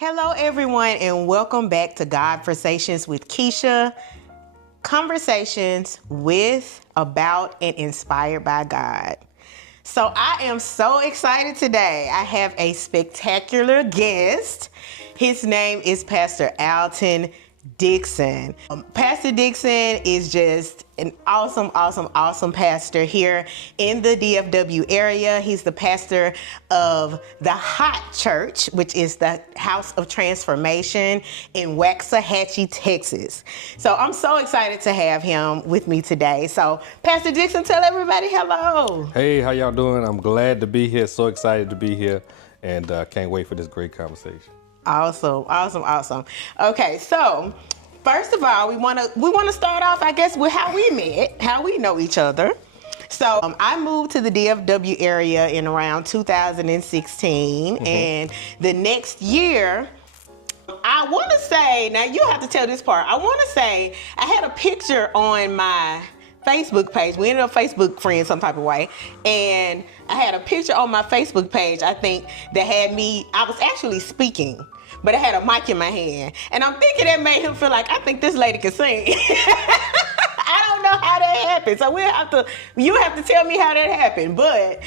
Hello, everyone, and welcome back to Godversations with Kesha. Conversations with, about, and inspired by God. So I am so excited today. I have a spectacular guest. His name is Pastor Alton Dixon. Pastor Dixon is just an awesome pastor here in the DFW area. He's the pastor of the Hot Church, which is the House of Transformation in Waxahachie, Texas. So I'm so excited to have him with me today. So Pastor Dixon, tell everybody hello. Hey, how y'all doing? I'm glad to be here. So excited to be here, and can't wait for this great conversation. Awesome. Okay, so first of all, we want to start off, I guess, with how we met, how we know each other. So I moved to the DFW area in around 2016, and the next year, I want to say, now you have to tell this part. I want to say I had a picture on my Facebook page. We ended up Facebook friends some type of way. And I had a picture on my Facebook page, I think, that had me, I was actually speaking, but I had a mic in my hand. And I'm thinking that made him feel like, I think this lady can sing. I don't know how that happened. So you have to tell me how that happened. But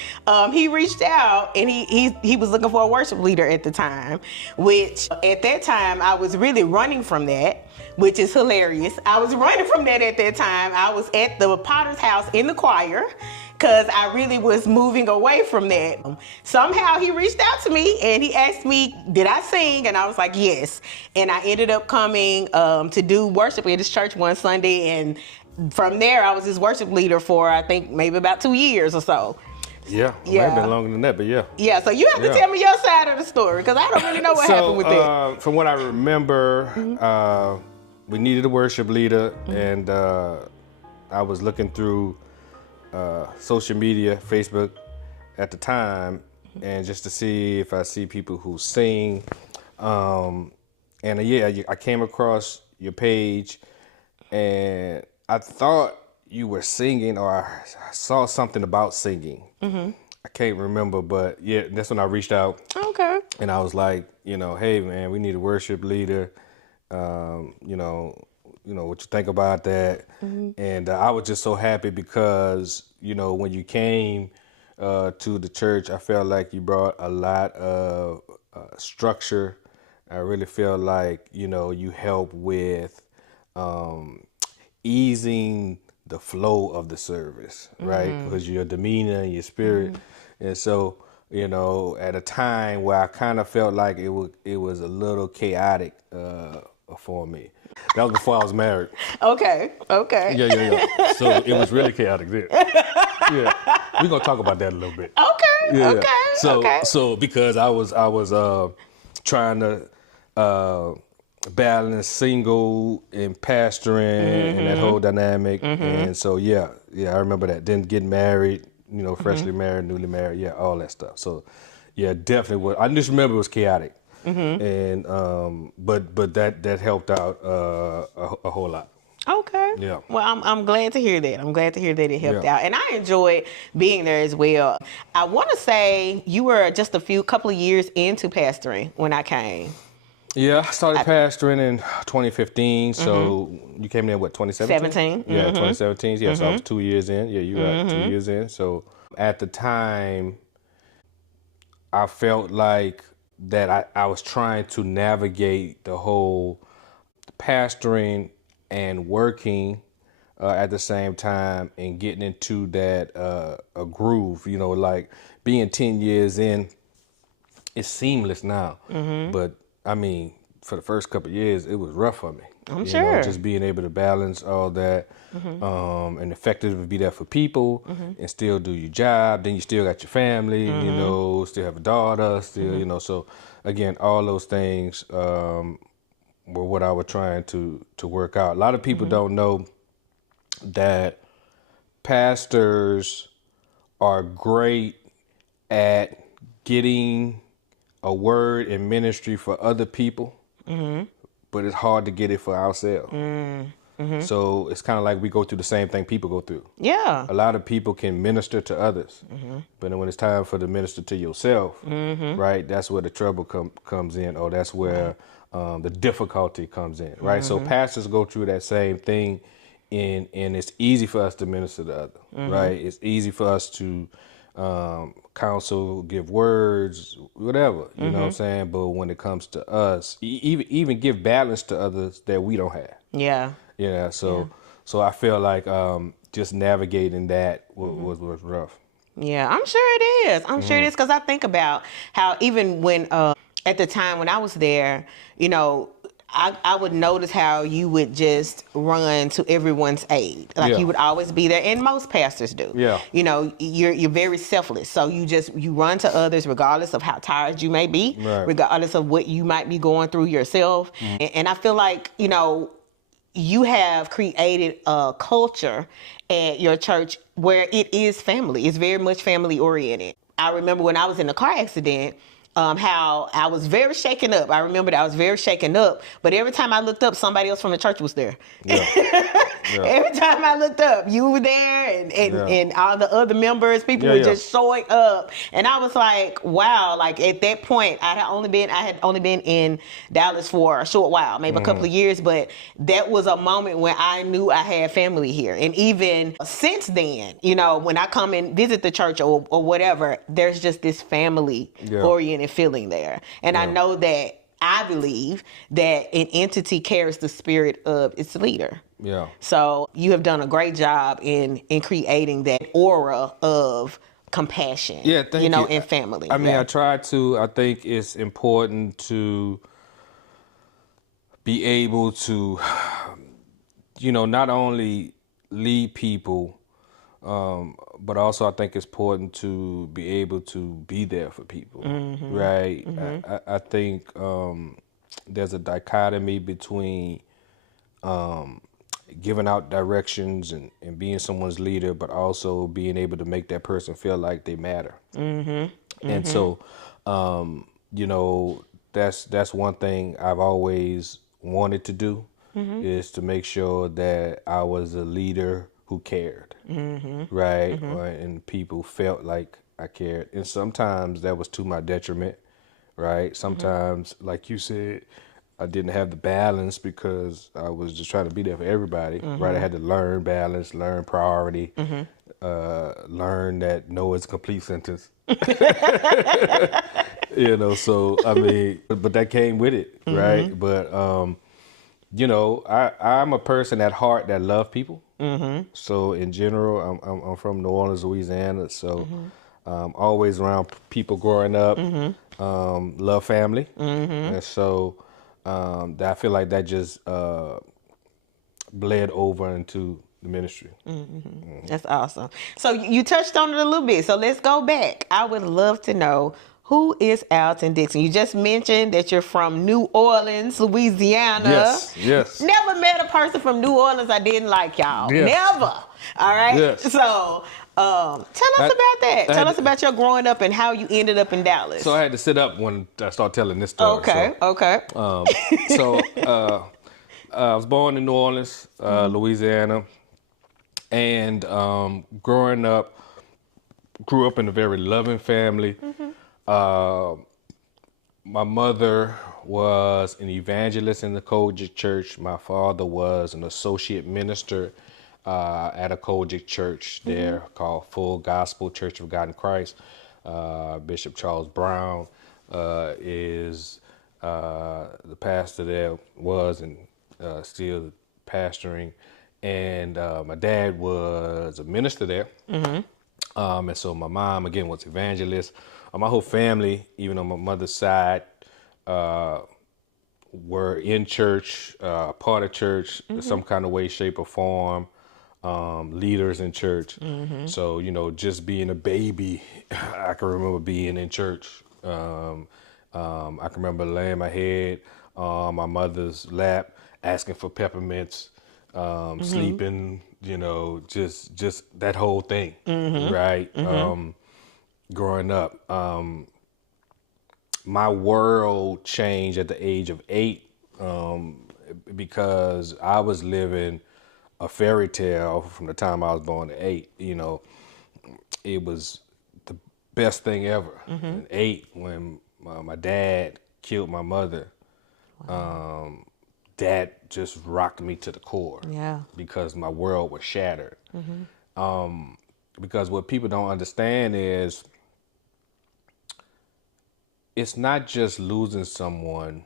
he reached out, and he was looking for a worship leader at the time, which at that time I was really running from that, which is hilarious. I was running from that at that time. I was at the Potter's house in the choir because I really was moving away from that. Somehow he reached out to me and he asked me, did I sing? And I was like, yes. And I ended up coming to do worship at his church one Sunday. And from there, I was his worship leader for, I think, maybe about 2 years or so. Yeah, it might have been longer than that, but yeah. Yeah, so you have to tell me your side of the story because I don't really know what happened with it. From what I remember, we needed a worship leader, and I was looking through social media, Facebook at the time, and just to see if I see people who sing. I came across your page, and I thought you were singing, or I saw something about singing. I can't remember, but yeah, that's when I reached out. Okay. And I was like, hey man, we need a worship leader. What you think about that? And I was just so happy because, when you came to the church, I felt like you brought a lot of structure. I really feel like, you help with easing the flow of the service, right? Because your demeanor and your spirit. And so, at a time where I kind of felt like it was a little chaotic for me. That was before I was married. Okay. Yeah. So it was really chaotic then. Yeah. We're gonna talk about that a little bit. Okay. So because I was trying to balance single and pastoring and that whole dynamic. And so I remember that. Then getting married, freshly married, newly married, all that stuff. So definitely was. I just remember it was chaotic. And but that helped out a whole lot. Okay. Yeah. Well, I'm glad to hear that. I'm glad to hear that it helped out, and I enjoyed being there as well. I want to say you were just couple of years into pastoring when I came. Yeah, I started pastoring in 2015. So you came in 2017? 17. Yeah, 2017. Yeah, so I was 2 years in. Yeah, you were 2 years in. So at the time, I felt like that I was trying to navigate the whole pastoring and working at the same time and getting into that a groove, like being 10 years in, it's seamless now. But I mean, for the first couple of years, it was rough for me. I'm sure. Just being able to balance all that and effectively be there for people and still do your job. Then you still got your family, still have a daughter, still, so again, all those things were what I was trying to work out. A lot of people don't know that pastors are great at getting a word in ministry for other people, but it's hard to get it for ourselves. So it's kind of like we go through the same thing people go through. Yeah. A lot of people can minister to others, but then when it's time for the minister to yourself, right, that's where the trouble comes in, or that's where the difficulty comes in, right? So pastors go through that same thing, and it's easy for us to minister to others, right? It's easy for us to counsel, give words, whatever, you know what I'm saying? But when it comes to us, even give balance to others that we don't have. Yeah. Yeah, so I feel like just navigating that was rough. Yeah, I'm sure it is. I'm sure it is, because I think about how even when at the time when I was there, you know, I would notice how you would just run to everyone's aid. Like you would always be there, and most pastors do. Yeah. You know, you're very selfless. So you run to others regardless of how tired you may be, regardless of what you might be going through yourself. And I feel like, you know, you have created a culture at your church where it is family. It's very much family oriented. I remember when I was in a car accident, how I was very shaken up. I remember that I was very shaken up, but every time I looked up, somebody else from the church was there. Every time I looked up, you were there, and all the other members, people were just showing up. And I was like, wow, like at that point, I had only been in Dallas for a short while, maybe a couple of years, but that was a moment when I knew I had family here. And even since then, you know, when I come and visit the church or whatever, there's just this family oriented feeling there. And I know that I believe that an entity carries the spirit of its leader. Yeah. So you have done a great job in creating that aura of compassion. Yeah, thank you. In family. I mean, I think it's important to be able to, you know, not only lead people, but also I think it's important to be able to be there for people, right? I think there's a dichotomy between giving out directions and being someone's leader, but also being able to make that person feel like they matter. And so, you know, that's one thing I've always wanted to do, is to make sure that I was a leader who cared, right? And people felt like I cared. And sometimes that was to my detriment, right? Sometimes, like you said, I didn't have the balance because I was just trying to be there for everybody, right? I had to learn balance, learn priority, learn that no is a complete sentence. You know, so, I mean, but that came with it, right? But, you know, I'm a person at heart that love people. So in general, I'm from New Orleans, Louisiana. So always around people growing up, love family. And so I feel like that just bled over into the ministry. That's awesome. So you touched on it a little bit. So let's go back. I would love to know, who is Alton Dixon? You just mentioned that you're from New Orleans, Louisiana. Yes. Never met a person from New Orleans I didn't like, y'all. Yes. Never. All right? Yes. So tell us about that. Tell us about your growing up and how you ended up in Dallas. So I had to sit up when I started telling this story. Okay. I was born in New Orleans, Louisiana, and growing up, grew up in a very loving family. My mother was an evangelist in the Kojic church. My father was an associate minister at a Kojic church there called Full Gospel Church of God in Christ. Bishop Charles Brown is the pastor there, was and still pastoring. And my dad was a minister there. And so my mom, again, was evangelist. My whole family, even on my mother's side, were in church, part of church, some kind of way, shape, or form, leaders in church. So, you know, just being a baby, I can remember being in church. I can remember laying my head on my mother's lap, asking for peppermints, sleeping, you know, just that whole thing, right? Growing up, my world changed at the age of 8 because I was living a fairy tale from the time I was born to 8. You know, it was the best thing ever. At 8, when my dad killed my mother, that just rocked me to the core. Yeah. Because my world was shattered. Because what people don't understand is it's not just losing someone,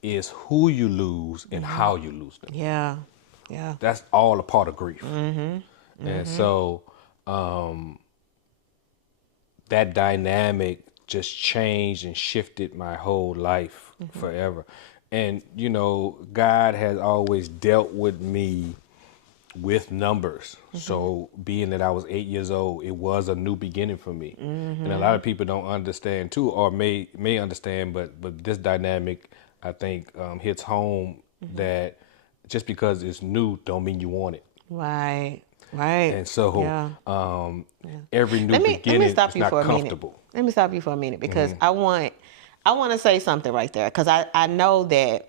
it's who you lose and how you lose them. Yeah. Yeah. That's all a part of grief. And so that dynamic just changed and shifted my whole life forever. And, you know, God has always dealt with me with numbers. So being that I was 8 years old, it was a new beginning for me. And a lot of people don't understand too, or may understand, but this dynamic, I think, hits home that just because it's new don't mean you want it. Right. Right. And so Yeah. every new beginning is not comfortable. Let me stop you for a minute because I want to say something right there because I know that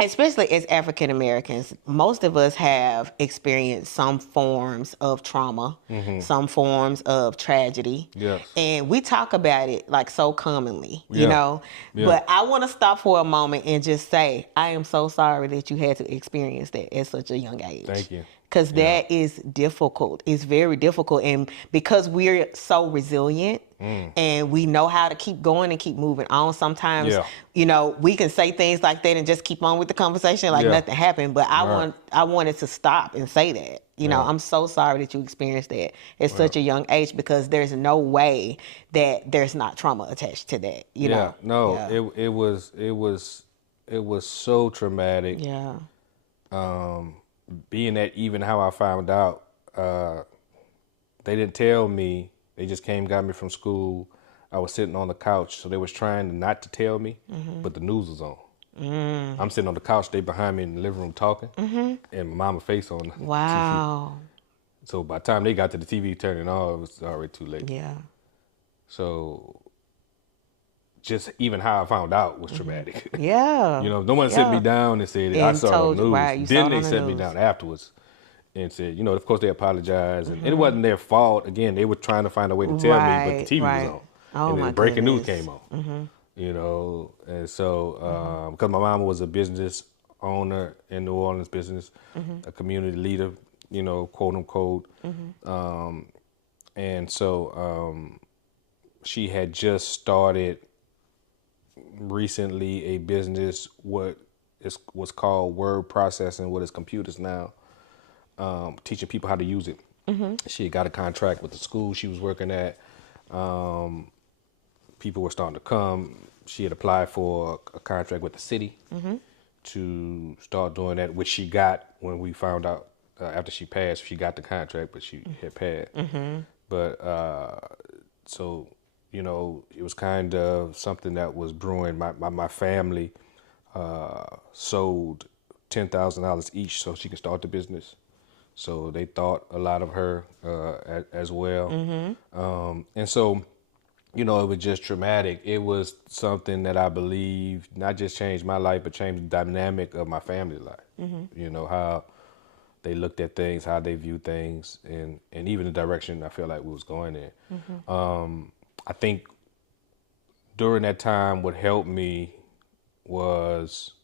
especially as African Americans, most of us have experienced some forms of trauma, some forms of tragedy. Yes. And we talk about it like so commonly, you Yeah. know. Yeah. But I want to stop for a moment and just say, I am so sorry that you had to experience that at such a young age. Thank you. Because that is difficult. It's very difficult. And because we're so resilient and we know how to keep going and keep moving on, sometimes, you know, we can say things like that and just keep on with the conversation like nothing happened. But I wanted to stop and say that. You know, I'm so sorry that you experienced that at such a young age because there's no way that there's not trauma attached to that. You know? No, it was so traumatic. Yeah. Being that even how I found out, they didn't tell me. They just came, got me from school. I was sitting on the couch, so they was trying not to tell me, but the news was on. I'm sitting on the couch, they behind me in the living room talking, and my mama's face on the Wow. TV. So by the time they got to the TV turning on, it was already too late. Yeah. So just even how I found out was traumatic. Yeah. You know, no one sit me down and said, I saw it on the news. Right, you saw Then it they on the sat me news. down afterwards and said, you know, of course they apologized. And it wasn't their fault. Again, they were trying to find a way to tell me, but the TV was on. Oh, and my then breaking news goodness. came on. You know, and so because my mama was a business owner in New Orleans business, a community leader, you know, quote unquote. And so she had just started recently a business, was called word processing, what is computers now, teaching people how to use it. She had got a contract with the school she was working at. People were starting to come. She had applied for a contract with the city to start doing that, which she got when we found out after she passed. She got the contract, but she had passed. But so, you know, it was kind of something that was brewing. My family sold $10,000 each so she could start the business. So they thought a lot of her as well. And so, you know, it was just traumatic. It was something that I believe not just changed my life, but changed the dynamic of my family life. You know, how they looked at things, how they viewed things, and even the direction I feel like we was going in. I think during that time, what helped me was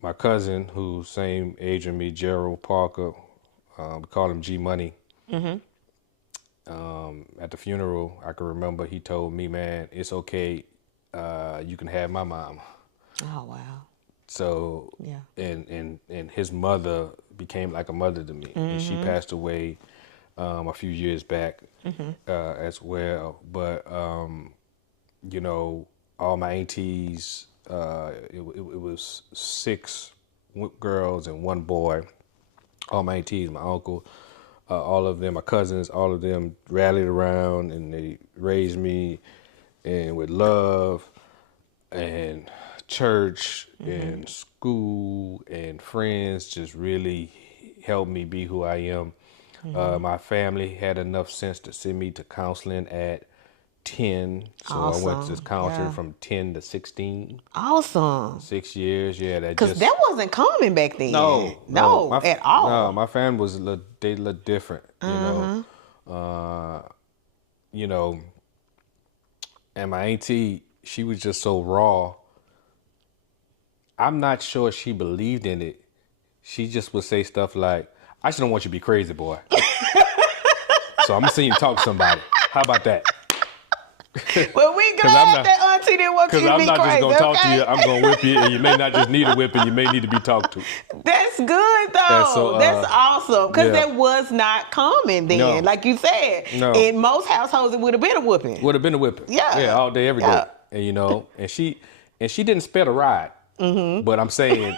my cousin, who's same age as me, Gerald Parker. We call him G Money. At the funeral, I can remember he told me, "Man, it's okay. You can have my mom." Oh, wow. So, and his mother became like a mother to me, and she passed away a few years back as well. But you know, all my aunties, it was 6 girls and 1 boy. All my aunties, my uncle, all of them, my cousins, all of them rallied around and they raised me and with love and church and school and friends just really helped me be who I am. My family had enough sense to send me to counseling at 10. So I went to counseling from 10 to 16. Awesome. 6 years, yeah. Because that wasn't common back then. No, at all. No, my family was they look different, you know, and my auntie, she was just so raw. I'm not sure she believed in it. She just would say stuff like, I just don't want you to be crazy, boy. So I'm going to send you to talk to somebody. How about that? Well, we glad that auntie didn't want you to be crazy. Because I'm not just going to talk to you. I'm going to whip you, and you may not just need a whipping. You may need to be talked to. That's good, though. That's awesome. Because that was not common then. No. Like you said, in most households, it would have been a whipping. Would have been a whipping. Yeah, all day, every day. And, and she didn't spare the ride. Mm-hmm. But I'm saying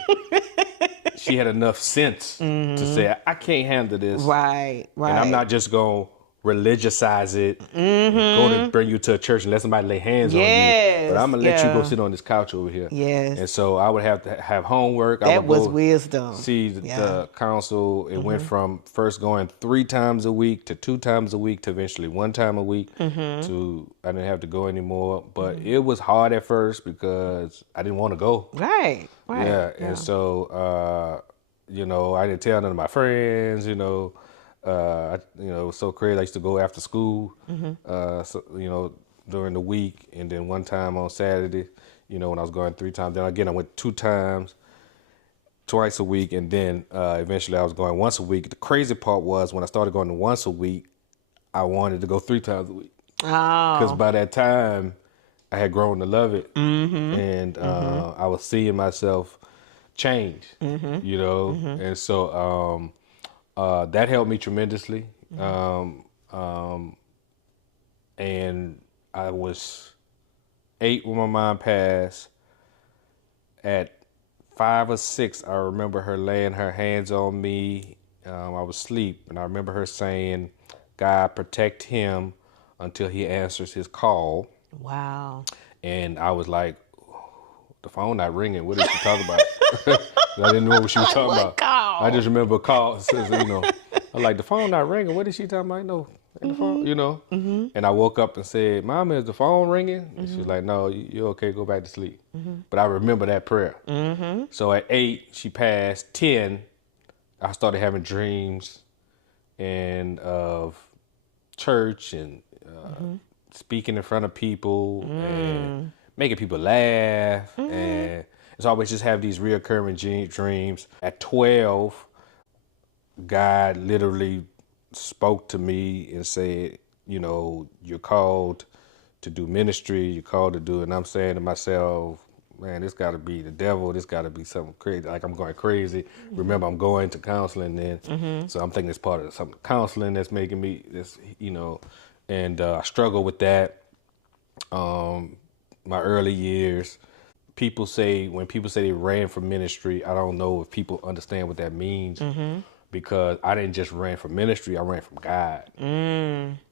she had enough sense to say, I can't handle this. Right. And I'm not just going to religiousize it, go to bring you to a church and let somebody lay hands on you. But I'm going to let you go sit on this couch over here. Yes. And so I would have to have homework. That was wisdom. See the counsel. It went from first going 3 times a week to 2 times a week to eventually 1 time a week to I didn't have to go anymore. But it was hard at first because I didn't want to go. Right. Yeah. And so, I didn't tell none of my friends, it was so crazy. I used to go after school, during the week, and then 1 time on Saturday, when I was going 3 times. Then again, I went 2 times, twice a week, and then eventually I was going once a week. The crazy part was when I started going to once a week, I wanted to go 3 times a week. Oh. Because by that time, I had grown to love it, and I was seeing myself change, and so. That helped me tremendously. And I was 8 when my mom passed. At 5 or 6, I remember her laying her hands on me. I was asleep, and I remember her saying, God, protect him until he answers his call. Wow. And I was like, the phone not ringing. What is she talking about? I didn't know what she was talking about. Call? I just remember a call. Says, I'm like, the phone not ringing. What is she talking about? No, the phone, And I woke up and said, Mom, is the phone ringing? And she was like, no, you're okay. Go back to sleep. But I remember that prayer. So at 8, she passed. 10, I started having dreams and of church and speaking in front of people and making people laugh. And it's always just have these reoccurring dreams. At 12, God literally spoke to me and said, you're called to do ministry, you're called to do it. And I'm saying to myself, man, this got to be the devil. This got to be something crazy. Like I'm going crazy. Remember, I'm going to counseling then. So I'm thinking it's part of some counseling that's making me this, and I struggle with that. My early years, when people say they ran from ministry, I don't know if people understand what that means. Because I didn't just run from ministry, I ran from God.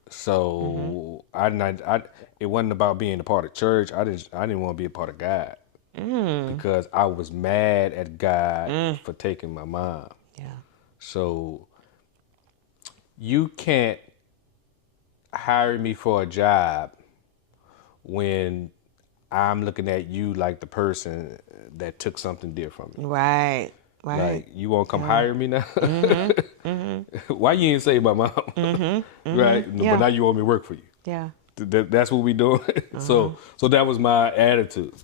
So it wasn't about being a part of church. I didn't want to be a part of God because I was mad at God for taking my mom. Yeah. So you can't hire me for a job when I'm looking at you like the person that took something dear from me. Right. Like, you won't come hire me now? Why you didn't save my mom? Right? Yeah. But now you want me to work for you. Yeah. That's what we doing. So that was my attitude.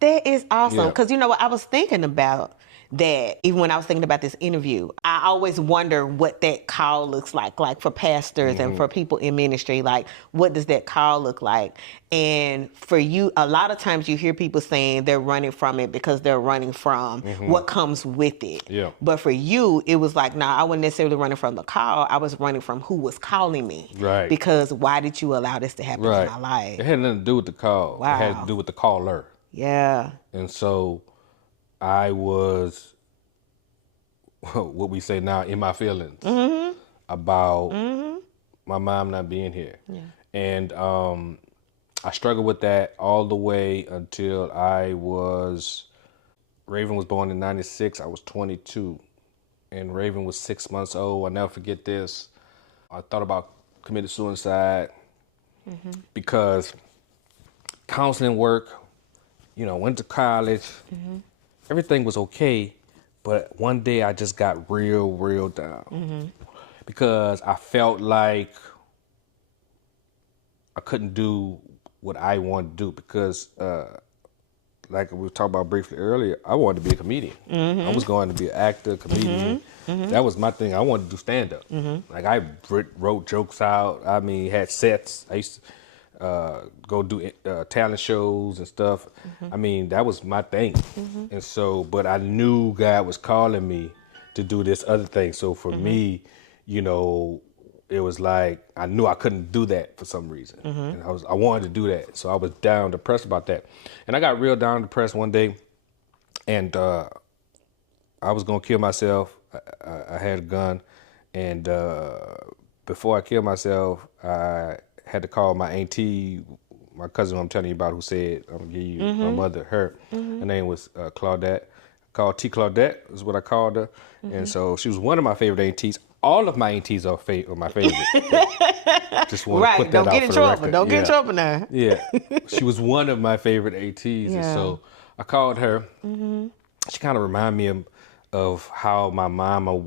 That is awesome. Because, what I was thinking about that, even when I was thinking about this interview, I always wonder what that call looks like for pastors and for people in ministry. Like, what does that call look like? And for you, a lot of times you hear people saying they're running from it because they're running from what comes with it. Yeah. But for you, it was like, I wasn't necessarily running from the call. I was running from who was calling me. Right. Because why did you allow this to happen in my life? It had nothing to do with the call. Wow. It had to do with the caller. Yeah. And so I was, what we say now, in my feelings about my mom not being here. Yeah. And I struggled with that all the way until Raven was born in 96. I was 22. And Raven was 6 months old. I'll never forget this. I thought about committing suicide. because counseling work, went to college, everything was okay, but one day I just got real down because I felt like I couldn't do what I wanted to do because, like we talked about briefly earlier, I wanted to be a comedian. I was going to be an actor, comedian. That was my thing. I wanted to do stand-up. Like I wrote jokes out. I mean, had sets. I used to go do talent shows and stuff. I mean, that was my thing. And so, but I knew God was calling me to do this other thing. So for me, it was like I knew I couldn't do that for some reason, and I wanted to do that, so I was down, depressed about that, and I got real down, depressed one day, and I was gonna kill myself. I had a gun, and before I killed myself, I had to call my auntie, my cousin who I'm telling you about, who said I'm gonna give you my mother. Her name was Claudette. Called T. Claudette is what I called her, and so she was one of my favorite aunties. All of my aunties are my favorite. Just want to put that out for the record. Don't get in trouble now. Yeah, she was one of my favorite aunties, and so I called her. She kind of reminded me of how my mama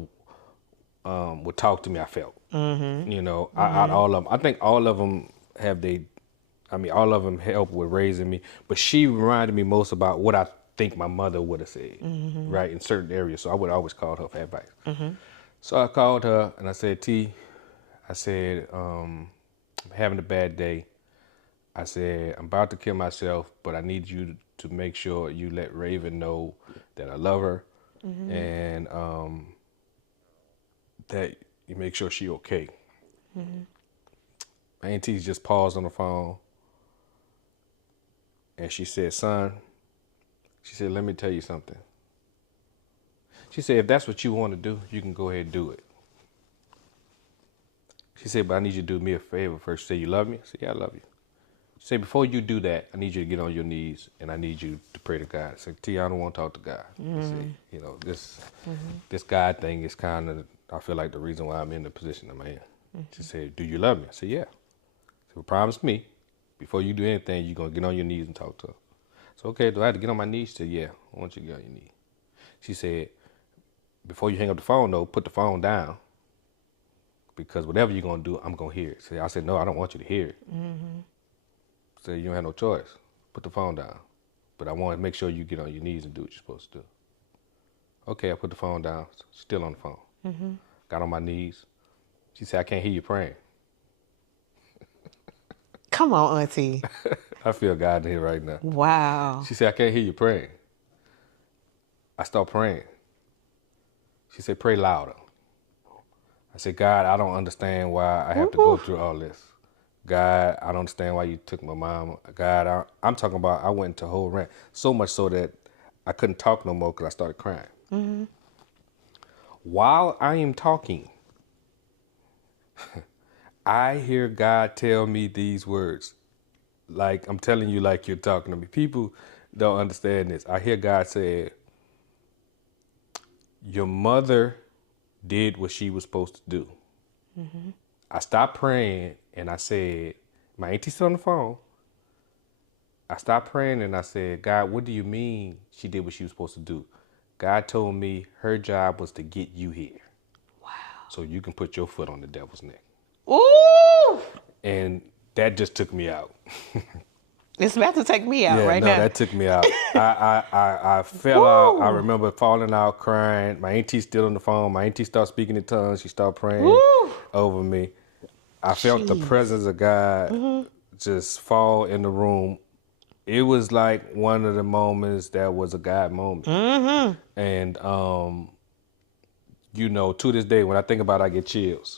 would talk to me. I felt, out all of them. I think all of them all of them help with raising me, but she reminded me most about what I think my mother would have said, right, in certain areas. So I would always call her for advice. So I called her and I said, T, I'm having a bad day. I said, I'm about to kill myself, but I need you to make sure you let Raven know that I love her and that you make sure she okay. My auntie just paused on the phone and she said, son, she said, let me tell you something. She said, if that's what you want to do, you can go ahead and do it. She said, but I need you to do me a favor first. She said, you love me? I said, yeah, I love you. She said, before you do that, I need you to get on your knees and I need you to pray to God. I said, T, I don't want to talk to God. I said, this God thing is kind of, I feel like the reason why I'm in the position I'm in. She said, do you love me? I said, yeah. She said, well, promise me, before you do anything, you're going to get on your knees and talk to her. So, okay, do I have to get on my knees? She said, yeah, I want you to get on your knees. She said, before you hang up the phone, though, put the phone down because whatever you're going to do, I'm going to hear it. So I said, no, I don't want you to hear it. So you don't have no choice. Put the phone down. But I want to make sure you get on your knees and do what you're supposed to do. Okay, I put the phone down, still on the phone. Got on my knees. She said, I can't hear you praying. Come on, Auntie. I feel God in here right now. Wow. She said, I can't hear you praying. I start praying. She said, pray louder. I said, God, I don't understand why I have to go through all this. God, I don't understand why you took my mom. God, I'm talking about I went into a whole rant. So much so that I couldn't talk no more because I started crying. While I am talking, I hear God tell me these words. Like I'm telling you like you're talking to me. People don't understand this. I hear God say, your mother did what she was supposed to do. I stopped praying and I said, my auntie's still on the phone. I stopped praying and I said, God, what do you mean she did what she was supposed to do? God told me her job was to get you here. Wow. So you can put your foot on the devil's neck. Ooh! And that just took me out. It's about to take me out now. That took me out. I fell out. I remember falling out, crying. My auntie's still on the phone. My auntie started speaking in tongues. She started praying over me. I felt the presence of God just fall in the room. It was like one of the moments that was a God moment. And, to this day, when I think about it, I get chills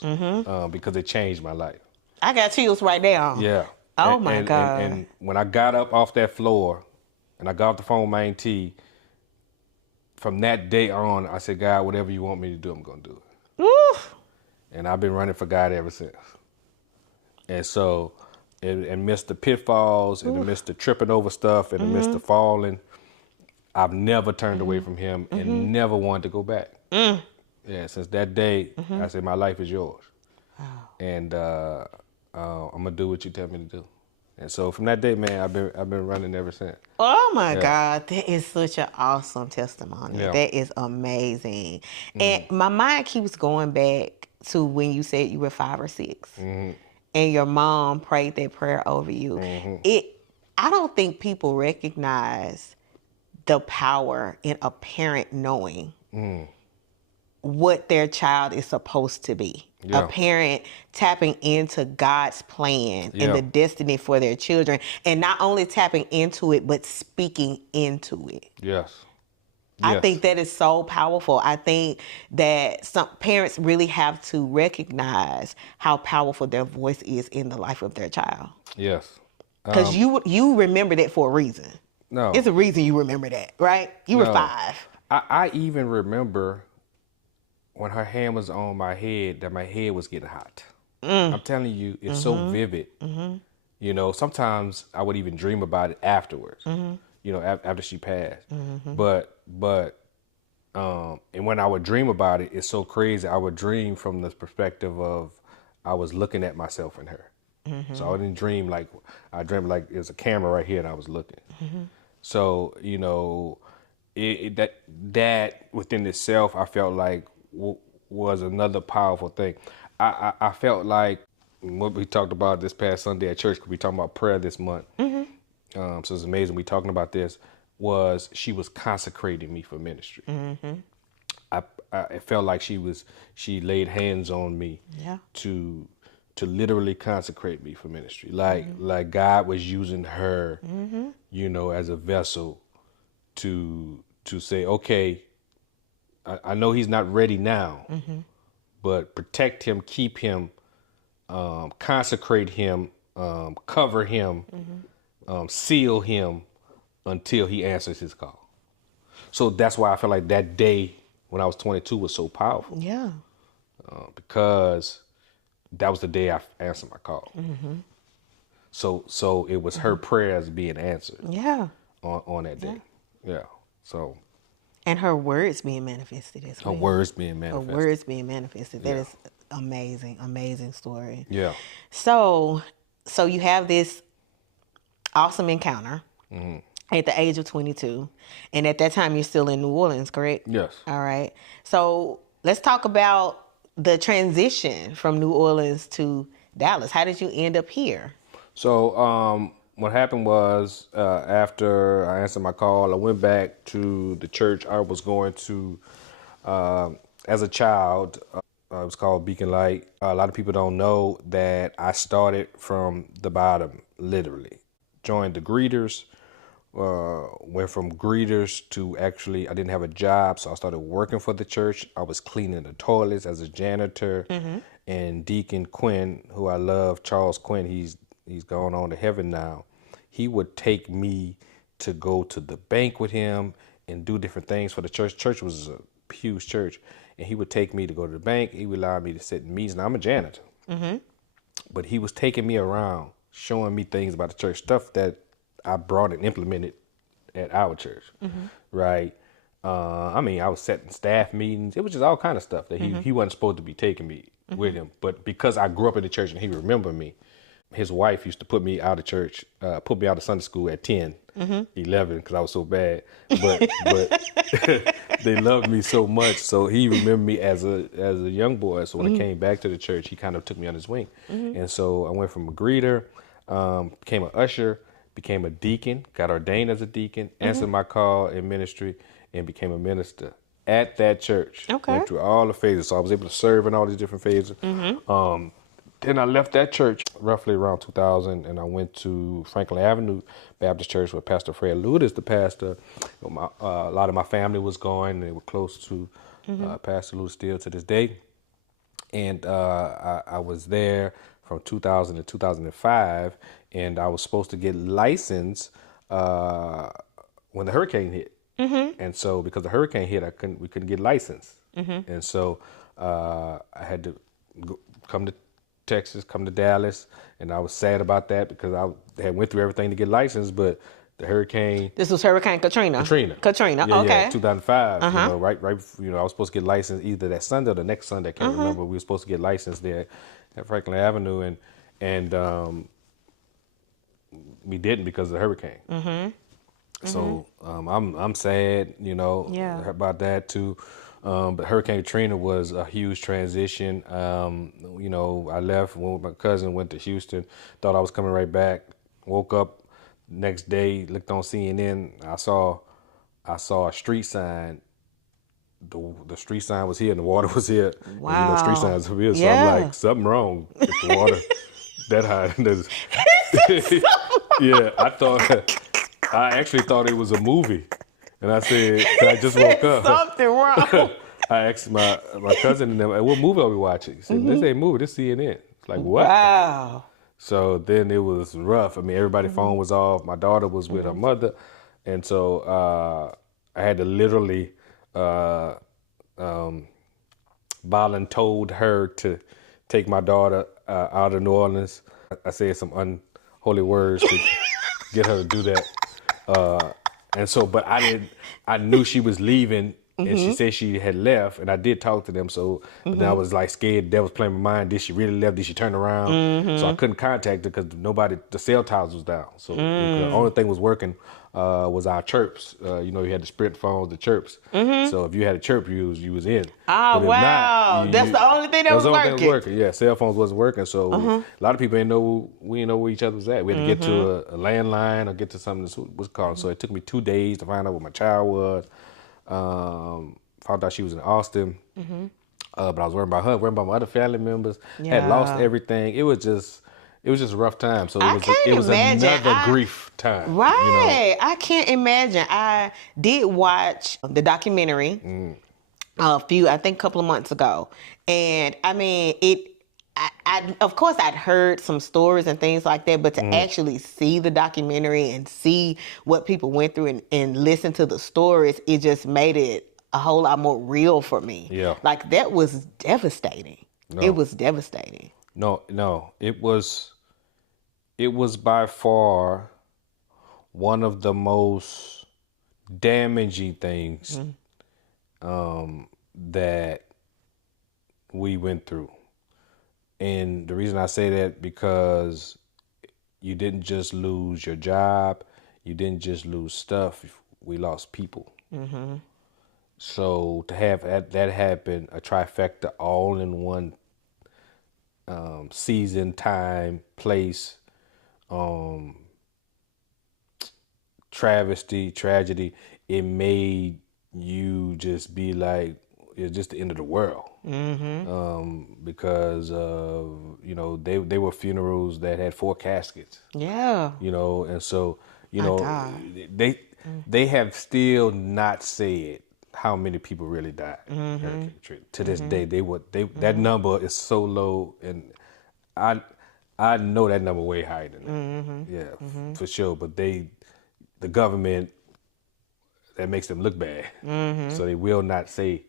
because it changed my life. I got chills right now. Yeah. Oh, my God. And when I got up off that floor and I got off the phone with my auntie, from that day on, I said, God, whatever you want me to do, I'm going to do it. Oof. And I've been running for God ever since. And so, amidst the pitfalls, in the midst of tripping over stuff, in the midst of falling, I've never turned away from him and never wanted to go back. Yeah, since that day, I said, my life is yours. Wow. And I'm gonna do what you tell me to do. And so from that day, man, I've been running ever since. Oh my Yeah. God, that is such an awesome testimony. Yeah. That is amazing. And my mind keeps going back to when you said you were 5 or 6 and your mom prayed that prayer over you. I don't think people recognize the power in a parent knowing what their child is supposed to be. Yeah. A parent tapping into God's plan Yeah. and the destiny for their children, and not only tapping into it, but speaking into it. Yes. I think that is so powerful. I think that some parents really have to recognize how powerful their voice is in the life of their child. Yes. Because you remember that for a reason. No. It's a reason you remember that, right? You were No. 5. I even remember when her hand was on my head, that my head was getting hot. I'm telling you, it's so vivid. You know, sometimes I would even dream about it afterwards. You know, after she passed. But and when I would dream about it, it's so crazy. I would dream from the perspective of I was looking at myself in her. So I didn't dream like I dreamt like there's a camera right here and I was looking. So you know, that within itself, I felt like was another powerful thing. I felt like what we talked about this past Sunday at church, because we talking about prayer this month. So it's amazing we talking about this. Was she was consecrating me for ministry. I felt like she laid hands on me to literally consecrate me for ministry. Like God was using her, you know, as a vessel to say, okay, I know he's not ready now, but protect him, keep him, consecrate him, cover him, seal him until he answers his call. So that's why I felt like that day when I was 22 was so powerful. Yeah. Because that was the day I answered my call. So it was her prayers being answered. Yeah. On that day. Yeah. So. And her words being manifested as well. Her words being manifested. Her words being manifested. That is amazing, amazing story. Yeah. So you have this awesome encounter at the age of 22. And at that time, you're still in New Orleans, correct? Yes. All right. So let's talk about the from New Orleans to Dallas. How did you end up here? So what happened was after I answered my call, I went back to the church I was going to as a child. It was called Beacon Light. A lot of people don't know that I started from the bottom, literally. Joined the greeters, went from greeters to actually, I didn't have a job, so I started working for the church. I was cleaning the toilets as a janitor. And Deacon Quinn, who I love, Charles Quinn, he's gone on to heaven now. He would take me to go to the bank with him and do different things for the church. Church was a huge church. And he would take me to go to the bank. He would allow me to sit in meetings. Now, I'm a janitor. But he was taking me around, showing me things about the church, stuff that I brought and implemented at our church, right? I mean, I was setting staff meetings. It was just all kind of stuff that he wasn't supposed to be taking me with him. But because I grew up in the church and he remembered me, his wife used to put me out of church, put me out of Sunday school at 10, 11, because I was so bad. But they loved me so much, so he remembered me as a young boy. So when I came back to the church, he kind of took me on his wing. And so I went from a greeter, became an usher, became a deacon, got ordained as a deacon, answered my call in ministry, and became a minister at that church. Okay. Went through all the phases, so I was able to serve in all these different phases. Then I left that church roughly around 2000, and I went to Franklin Avenue Baptist Church with Pastor Fred Ludis, the pastor. A lot of my family was going. They were close to Pastor Ludis still to this day. And I was there from 2000 to 2005, and I was supposed to get licensed when the hurricane hit. And so because the hurricane hit, we couldn't get licensed. And so I had to come to Texas, come to Dallas, and I was sad about that because I had went through everything to get licensed, but the hurricane. This was Hurricane Katrina. Yeah, okay. Yeah, 2005. You know, right. You know, I was supposed to get licensed either that Sunday or the next Sunday. I can't remember. We were supposed to get licensed there at Franklin Avenue, and we didn't because of the hurricane. So I'm sad, you know, Yeah. about that too. But Hurricane Katrina was a huge transition. You know, I left when my cousin went to Houston, thought I was coming right back. Woke up next day, looked on CNN. I saw a street sign. The street sign was here and the water was here. Wow. And you know, street signs are here. So I'm Yeah. like, something wrong with the water that high. Yeah, I actually thought it was a movie. And I said, 'cause I just woke up. Something wrong. I asked my cousin and them, what movie are we watching? He said, this ain't movie, this CNN. It's like, what? Wow. So then it was rough. I mean, everybody's phone was off. My daughter was with her mother. And so I had to literally voluntold her to take my daughter out of New Orleans. I said some unholy words to get her to do that. And so, but I knew she was leaving, and she said she had left, and I did talk to them. So, but then I was like scared. That was playing my mind. Did she really leave? Did she turn around? So I couldn't contact her because the cell towers was down. So the only thing was working was our chirps. You know, you had the Sprint phones, the chirps. So if you had a chirp, you was in. Oh, But if wow. not, That's the only thing that was the only thing working. was working. Yeah, cell phones wasn't working. So a lot of people we didn't know where each other was at. We had to get to a landline or get to something that was called. So it took me 2 days to find out where my child was. Found out she was in Austin. But I was worried about her, worried about my other family members. Had lost everything. It was just a rough time. So it was another grief time. Right. You know? I can't imagine. I did watch the documentary a couple of months ago. And I mean, I of course I'd heard some stories and things like that, but to actually see the documentary and see what people went through and listen to the stories, it just made it a whole lot more real for me. Yeah. Like that was devastating. No. It was devastating. No, it was by far one of the most damaging things that we went through. And the reason I say that because you didn't just lose your job, you didn't just lose stuff, we lost people. So to have that happen, a trifecta all in one season, time, place, tragedy, it made you just be like, it's just the end of the world. Because you know, they were funerals that had 4 caskets. Yeah. You know, and so, you My know, God. they have still not said how many people really died in Hurricane Katrina. To this day, that number is so low, and I know that number way higher than that. Yeah, for sure. But the government, that makes them look bad. So they will not say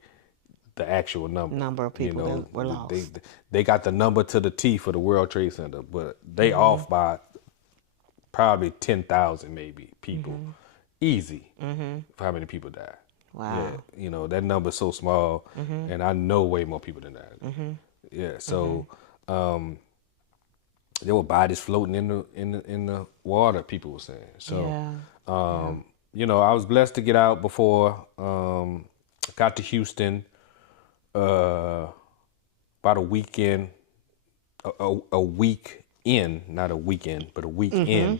the actual number Of people that were lost. They got the number to the T for the World Trade Center, but they off by probably 10,000 maybe people. Easy. For how many people died. Wow. Yeah, you know, that number's so small, and I know way more people than that. Yeah, so there were bodies floating in the water, people were saying. So you know, I was blessed to get out before got to Houston about a weekend, a week in, not a weekend, but a week in.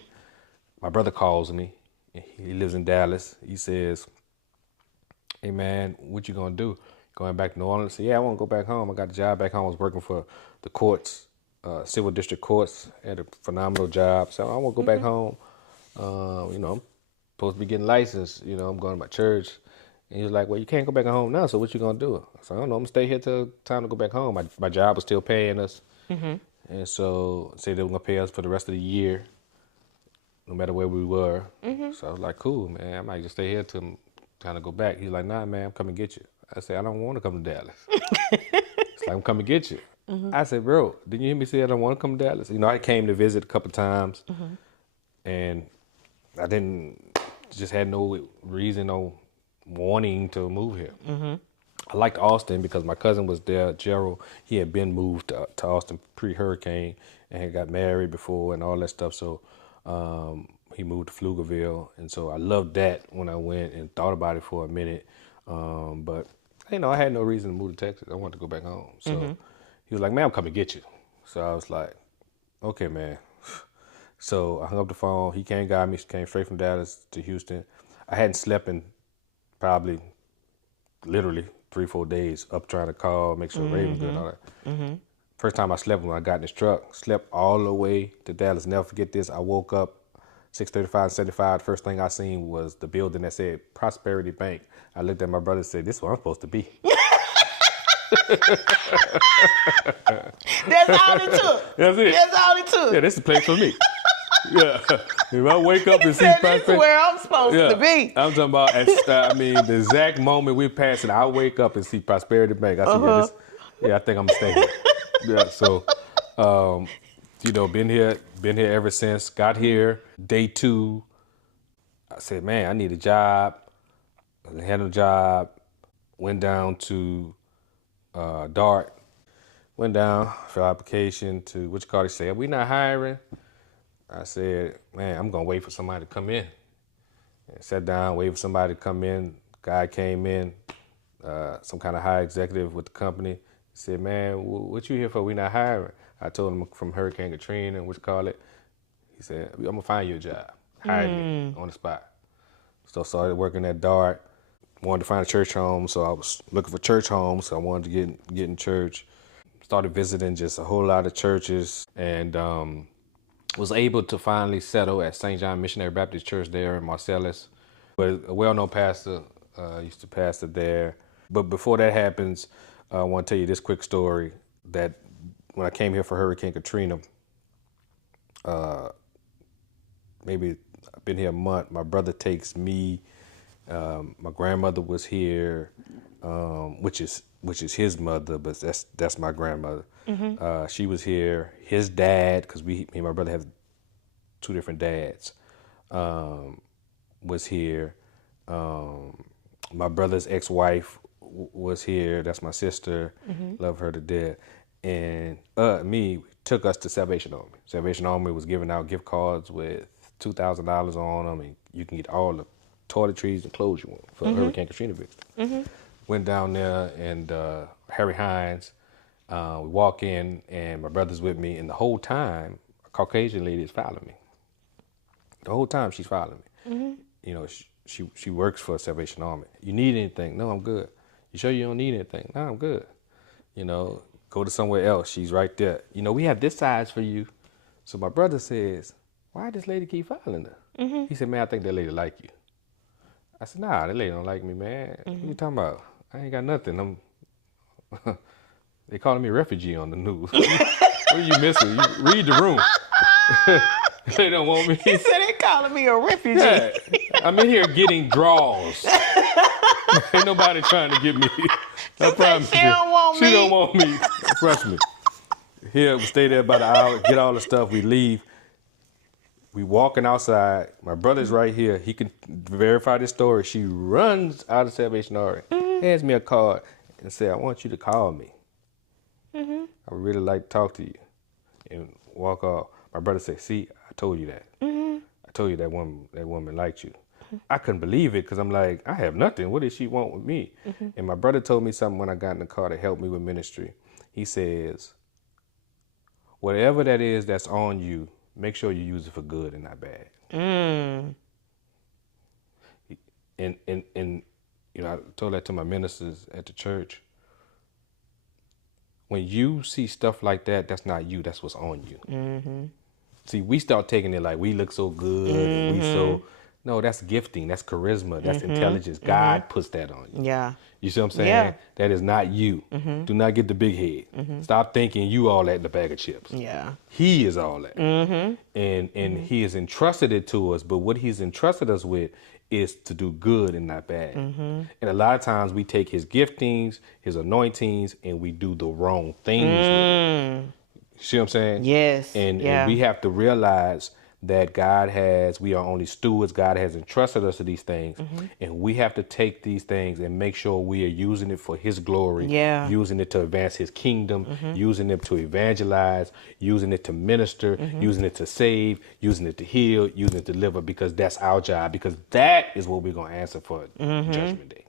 My brother calls me. He lives in Dallas. He says, "Hey man, what you gonna do? Going back to New Orleans?" I said, "Yeah, I want to go back home. I got a job back home. I was working for the courts, civil district courts. Had a phenomenal job. So I want to go back home. You know, I'm supposed to be getting licensed. You know, I'm going to my church." And he was like, "Well, you can't go back home now. So what you gonna do?" I said, "I don't know. I'm gonna stay here till time to go back home." My job was still paying us, and so said they were gonna pay us for the rest of the year, no matter where we were. So I was like, "Cool, man. I might just stay here till time to go back." He's like, "Nah, man, I'm coming to get you." I said, "I don't want to come to Dallas." It's like, "I'm coming to get you." I said, "Bro, didn't you hear me say I don't want to come to Dallas?" You know, I came to visit a couple times, and I just had no reason, no wanting to move here. I liked Austin because my cousin was there, Gerald. He had been moved to Austin pre-hurricane, and had got married before and all that stuff. So he moved to Pflugerville, and so I loved that when I went and thought about it for a minute. But I had no reason to move to Texas. I wanted to go back home. So he was like, "Man, I'm coming to get you." So I was like, "Okay, man." So I hung up the phone. He came, got me. Came straight from Dallas to Houston. I hadn't slept in probably literally 3-4 days up trying to call, make sure Raven good and all that. First time I slept when I got in this truck, slept all the way to Dallas. Never forget this. I woke up 6:35, 75. First thing I seen was the building that said Prosperity Bank. I looked at my brother and said, "This is where I'm supposed to be." That's all it took. That's it. That's all it took. Yeah, this is the place for me. Yeah. If I wake up and see This is Prosperity, where I'm supposed to be. I'm talking about, the exact moment we're passing, I wake up and see Prosperity Bank. I say, I think I'm going to stay here. Yeah, so, been here ever since. Got here, day 2. I said, man, I need a job. I had a job. Went down to Dart. Went down, fill application to, they said, "We not hiring." I said, man, I'm going to wait for somebody to come in. And sat down, waited for somebody to come in. Guy came in, some kind of high executive with the company. He said, "Man, what you here for? We not hiring." I told him from Hurricane Katrina, He said, "I'm going to find you a job." Hired me on the spot. So started working at Dart. Wanted to find a church home, so I was looking for church homes. So I wanted to get in church. Started visiting just a whole lot of churches, and was able to finally settle at St. John Missionary Baptist Church there in Marcellus. But a well-known pastor used to pastor there. But before that happens, I want to tell you this quick story that when I came here for Hurricane Katrina, maybe I've been here a month. My brother takes me. My grandmother was here, which is his mother, but that's my grandmother. She was here. His dad, because me and my brother have 2 different dads, was here. My brother's ex-wife was here. That's my sister. Love her to death. And me took us to Salvation Army. Salvation Army was giving out gift cards with $2,000 on them, and you can get all the toiletries and clothes you want for Hurricane Katrina victims. Went down there, and Harry Hines, we walk in, and my brother's with me, and the whole time, a Caucasian lady is following me. The whole time she's following me. She works for Salvation Army. "You need anything?" "No, I'm good." "You sure you don't need anything?" "No, I'm good." Go to somewhere else. She's right there. "We have this size for you." So my brother says, "Why this lady keep following her?" He said, "Man, I think that lady like you." I said, "Nah, that lady don't like me, man. What you talking about? I ain't got nothing. They calling me refugee on the news." "What are you missing? You read the room." They don't want me. He said they calling me a refugee. Yeah, I'm in here getting draws. Ain't nobody trying to get me. I promise you. She don't want me. Trust me. Here, we stay there about an hour, get all the stuff, we leave. We walking outside. My brother's right here. He can verify this story. She runs out of Salvation Army, hands me a card, and said, "I want you to call me. I would really like to talk to you." And walk off. My brother said, "See, I told you that. I told you that woman liked you." I couldn't believe it, because I'm like, I have nothing. What does she want with me? And my brother told me something when I got in the car to help me with ministry. He says, "Whatever that is that's on you, make sure you use it for good and not bad." And I told that to my ministers at the church. When you see stuff like that, that's not you. That's what's on you. See, we start taking it like we look so good. And no, that's gifting. That's charisma. That's intelligence. God puts that on you. Yeah. You see what I'm saying? Yeah. That is not you. Do not get the big head. Stop thinking you all that in the bag of chips. Yeah. He is all that. And he has entrusted it to us, but what he's entrusted us with is to do good and not bad. And a lot of times we take his giftings, his anointings, and we do the wrong things with it. See what I'm saying? Yes. And yeah. we have to realize that we are only stewards. God has entrusted us to these things, and we have to take these things and make sure we are using it for His glory, using it to advance His kingdom, using it to evangelize, using it to minister, using it to save, using it to heal, using it to deliver, because that's our job, because that is what we're going to answer for Judgment Day.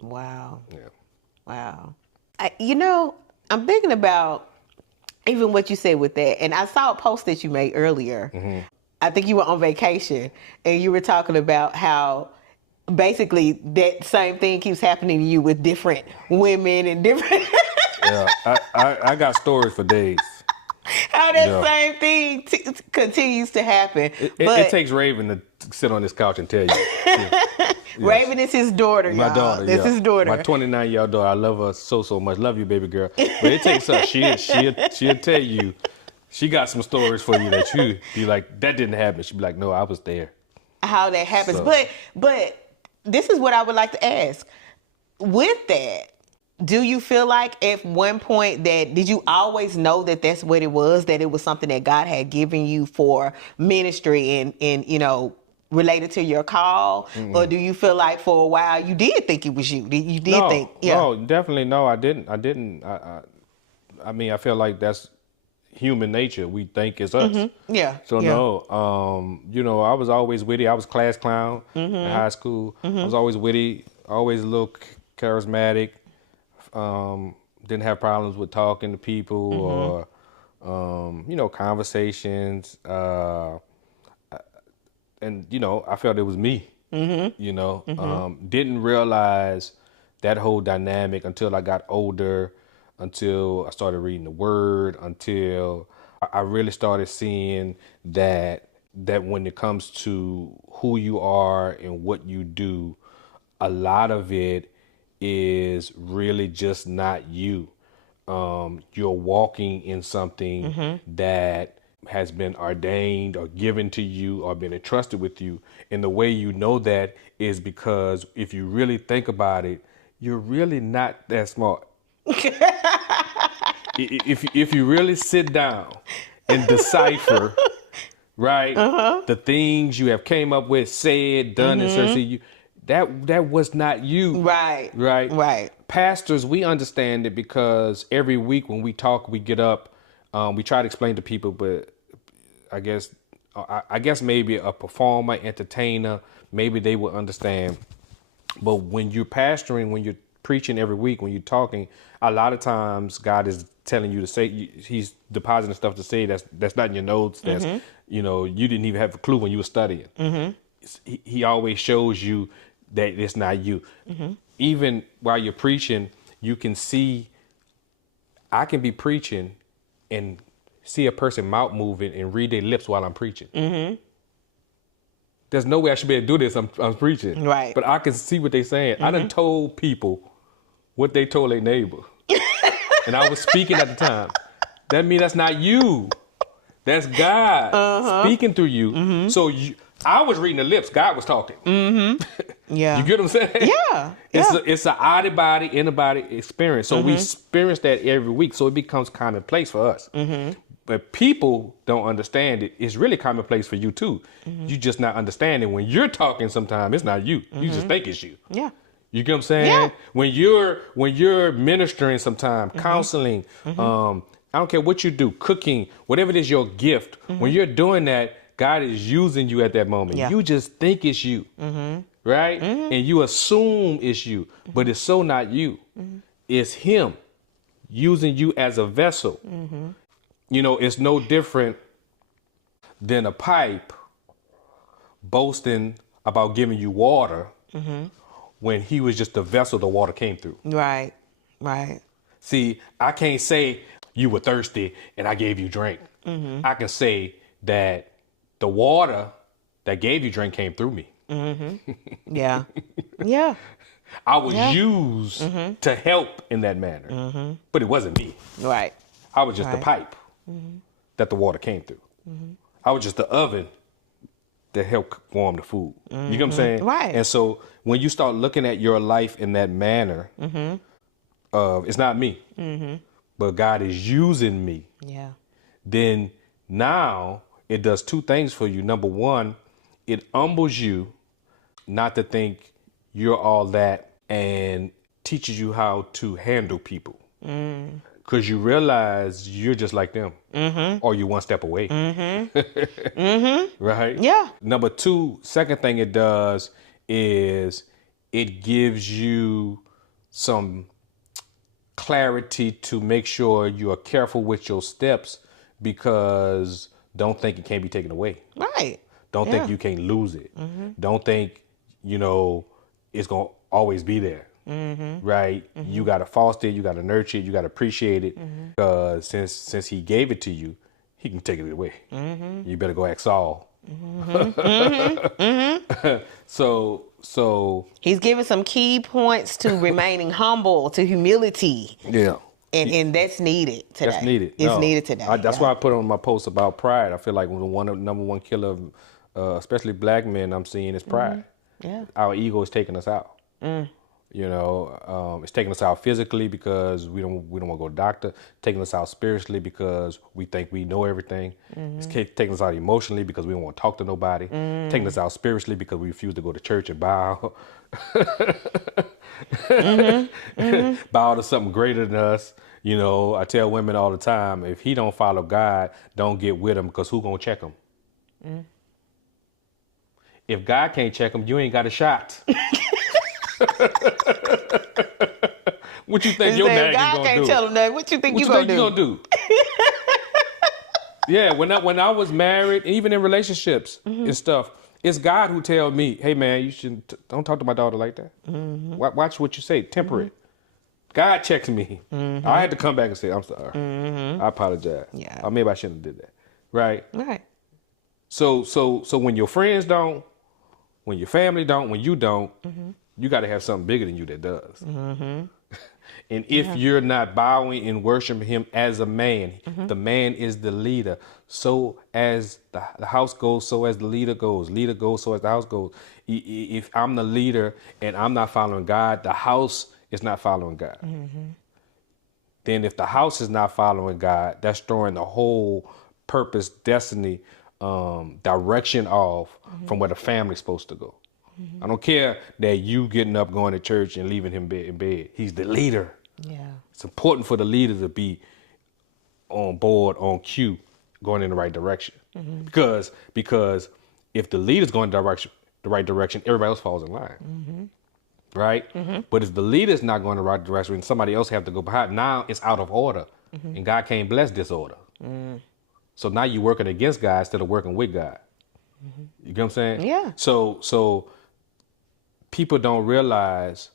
Wow. Yeah. Wow. I'm thinking about even what you said with that. And I saw a post that you made earlier. I think you were on vacation and you were talking about how basically that same thing keeps happening to you with different women and different. Yeah, I got stories for days. How that same thing continues to happen. It takes Raven to sit on this couch and tell you. Yes. Raven is his daughter, My y'all. daughter. This is his daughter. My 29-year-old daughter. I love her so much. Love you, baby girl. But it takes her. She'll tell you. She got some stories for you that you be like, that didn't happen. She'll be like, no, I was there. How that happens. So. But this is what I would like to ask. With that, do you feel like at one point did you always know that that's what it was, that it was something that God had given you for ministry and related to your call? Or do you feel like for a while you did think it was you? You did think? Yeah. No, definitely no, I didn't. I mean, I feel like that's human nature. We think it's us. Yeah. So no, I was always witty. I was class clown in high school. I was always witty, always a little charismatic. Didn't have problems with talking to people or, conversations. And, I felt it was me, didn't realize that whole dynamic until I got older, until I started reading the Word, until I really started seeing that when it comes to who you are and what you do, a lot of it is really just not you. You're walking in something that has been ordained or given to you or been entrusted with you. And the way you know that is because if you really think about it, you're really not that smart. If you really sit down and decipher, right, the things you have came up with, said, done, and such, that was not you. Right. Pastors, we understand it because every week when we talk, we get up, we try to explain to people, but I guess maybe a performer, entertainer, maybe they will understand. But when you're pastoring, when you're preaching every week, when you're talking, a lot of times God is telling you to say, He's depositing stuff to say that's not in your notes. That's you didn't even have a clue when you were studying. He always shows you that it's not you. Even while you're preaching, you can see, I can be preaching and see a person mouth moving and read their lips while I'm preaching. There's no way I should be able to do this. I'm preaching. Right. But I can see what they're saying. I done told people what they told their neighbor. And I was speaking at the time. That means that's not you. That's God speaking through you. So I was reading the lips. God was talking. Yeah. You get what I'm saying? Yeah. It's an outer body, inner body experience. So we experience that every week. So it becomes commonplace for us. But people don't understand it. It's really commonplace for you too. You just not understanding when you're talking. Sometimes it's not you. You just think it's you. Yeah. You get what I'm saying? Yeah. When you're ministering, sometime counseling. I don't care what you do, cooking, whatever it is your gift. When you're doing that, God is using you at that moment. Yeah. You just think it's you, right? And you assume it's you, but it's so not you. It's Him using you as a vessel. It's no different than a pipe boasting about giving you water when He was just the vessel the water came through. Right. See, I can't say you were thirsty and I gave you drink. I can say that the water that gave you drink came through me. Yeah. I was used to help in that manner, but it wasn't me. Right. I was just the pipe that the water came through. I was just the oven that helped warm the food. You get what I'm saying? Right. And so when you start looking at your life in that manner of it's not me, but God is using me. Yeah. Then now it does two things for you. Number one, it humbles you not to think you're all that, and teaches you how to handle people. Because you realize you're just like them, or you're one step away. Right? Yeah. Number two, second thing it does is it gives you some clarity to make sure you are careful with your steps, because don't think it can't be taken away. Right. Don't think you can't lose it. Don't think, it's going to always be there. Right? You got to foster it. You got to nurture it. You got to appreciate it. Because since he gave it to you, he can take it away. You better go ask Saul. So he's giving some key points to remaining humble, to humility. Yeah. And that's needed today. That's needed. It's needed today. That's why I put on my post about pride. I feel like number one killer of especially black men I'm seeing is pride. Yeah. Our ego is taking us out. It's taking us out physically because we don't want to go to the doctor. Taking us out spiritually because we think we know everything. It's taking us out emotionally because we don't want to talk to nobody. Taking us out spiritually because we refuse to go to church and bow. Bow to something greater than us. I tell women all the time, if he don't follow God, don't get with him, because who gonna check him? If God can't check him, you ain't got a shot. What you think your daddy God gonna can't do? tell him that. What you think What you you gonna think you gonna do? Yeah, when I was married, and even in relationships and stuff, it's God who tells me, "Hey man, you don't talk to my daughter like that. Watch what you say. Temper it." God checks me. I had to come back and say, "I'm sorry. I apologize. Yeah. Or maybe I shouldn't have did that." Right. Right. So when your friends don't, when your family don't, when you don't, you got to have something bigger than you that does. And if you're not bowing and worshiping him as a man, the man is the leader. So as the house goes, so as the leader goes. Leader goes, so as the house goes. If I'm the leader and I'm not following God, the house is not following God. Then if the house is not following God, that's throwing the whole purpose, destiny, direction off from where the family's supposed to go. I don't care that you getting up, going to church, and leaving him in bed. He's the leader. Yeah. It's important for the leader to be on board, on cue, going in the right direction. Because if the leader's going the right direction, everybody else falls in line. Right? But if the leader's not going the right direction and somebody else have to go behind, now it's out of order. And God can't bless disorder. So now you're working against God instead of working with God. You get what I'm saying? Yeah. So people don't realize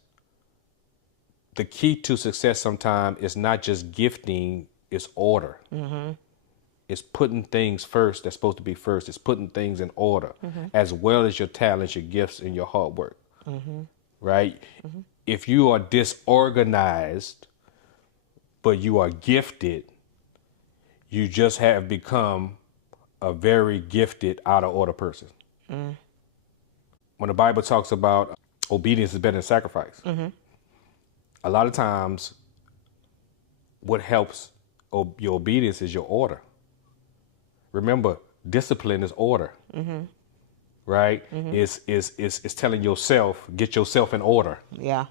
the key to success sometimes is not just gifting, it's order. It's putting things first that's supposed to be first. It's putting things in order, as well as your talents, your gifts, and your hard work. Right? If you are disorganized, but you are gifted, you just have become a very gifted, out of order person. When the Bible talks about obedience is better than sacrifice, a lot of times what helps your obedience is your order. Remember, discipline is order, right? It's telling yourself, get yourself in order. Yeah.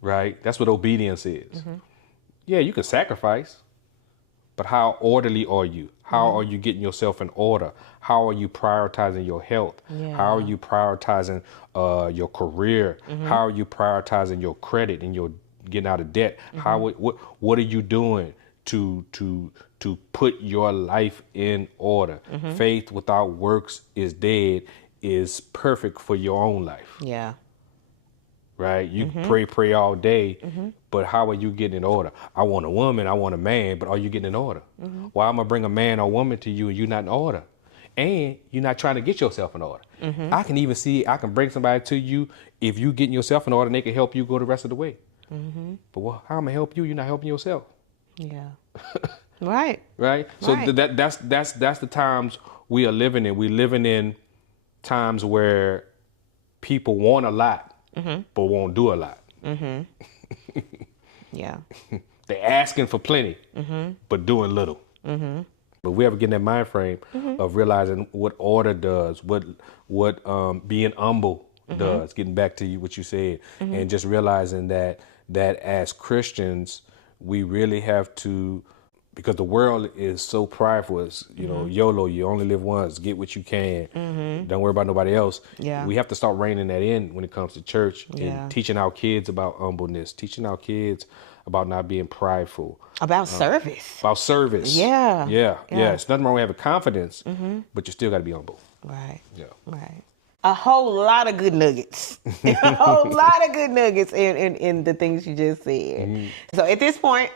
Right? That's what obedience is. Yeah, you can sacrifice, but how orderly are you? How are you getting yourself in order? How are you prioritizing your health? Yeah. How are you prioritizing your career? How are you prioritizing your credit and your getting out of debt? What are you doing to put your life in order? Faith without works is dead is perfect for your own life. Yeah. Right? You pray all day, but how are you getting in order? I want a woman, I want a man, but are you getting in order? Why am I bring a man or woman to you and you're not in order? And you're not trying to get yourself in order. I can even see, I can bring somebody to you, if you getting yourself in order, and they can help you go the rest of the way. But how am I help you? You're not helping yourself. Yeah. Right. Right? So Right. that's the times we are living in. We're living in times where people want a lot, but won't do a lot. Yeah. They're asking for plenty, but doing little. But we ever get in that mind frame of realizing what order does, what being humble does, getting back to what you said, and just realizing that as Christians, we really have to, because the world is so prideful. It's, YOLO, you only live once, get what you can. Don't worry about nobody else. Yeah. We have to start reining that in when it comes to church Yeah. and teaching our kids about humbleness, teaching our kids about not being prideful. About service. About service. Yeah. Yeah. It's nothing wrong with having confidence, but you still got to be humble. Right. Yeah. Right. A whole lot of good nuggets. A whole lot of good nuggets in the things you just said. So at this point,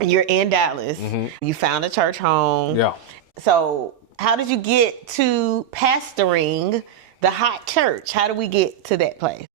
you're in Dallas. You found a church home. Yeah. So how did you get to pastoring the hot church? How did we get to that place?